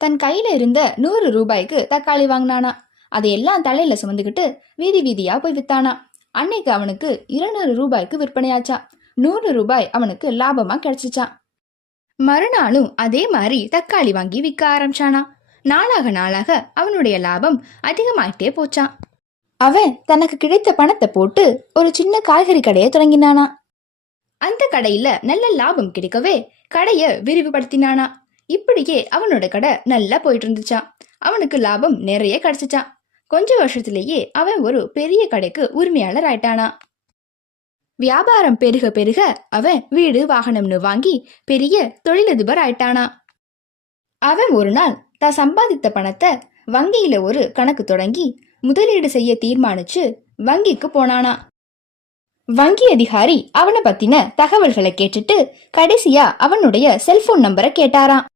தன் கையில இருந்த 100 ரூபாய்க்கு தக்காளி வாங்கினானா. அதையெல்லாம் தலையில சுமந்துக்கிட்டு வீதி வீதியா போய் வித்தானா. அன்னைக்கு அவனுக்கு 200 ரூபாய்க்கு விற்பனையாச்சா. 100 ரூபாய் அவனுக்கு லாபமா கிடைச்சிச்சான். மறுநாளும் அதே மாதிரி தக்காளி வாங்கி விற்க ஆரம்பிச்சானா. நாளாக நாளாக அவனுடைய லாபம் அதிகமாயிட்டே போச்சான். அவன் தனக்கு கிடைத்த பணத்தை போட்டு ஒரு சின்ன காய்கறி கடையை தொடங்கினானா. அந்த கடையில நல்ல லாபம் கிடைக்கவே கடைய விரிவுபடுத்தினானா. இப்படியே அவனோட கடை நல்லா போயிட்டு இருந்துச்சான். அவனுக்கு லாபம் நிறைய கிடைச்சிச்சான். கொஞ்ச வருஷத்திலேயே அவன் ஒரு பெரிய கடைக்கு உரிமையாளர் ஆயிட்டானா. வியாபாரம் பெருக பெருக அவன் வீடு வாகனம்னு வாங்கி பெரிய தொழிலதிபர் ஆயிட்டானா. அவன் ஒரு நாள் தான் சம்பாதித்த பணத்தை வங்கியில ஒரு கணக்கு தொடங்கி முதலீடு செய்ய தீர்மானிச்சு வங்கிக்கு போனானா. வங்கி அதிகாரி அவனை பத்தின தகவல்களை கேட்டுட்டு கடைசியா அவனுடைய செல்போன் நம்பரை கேட்டாராம்.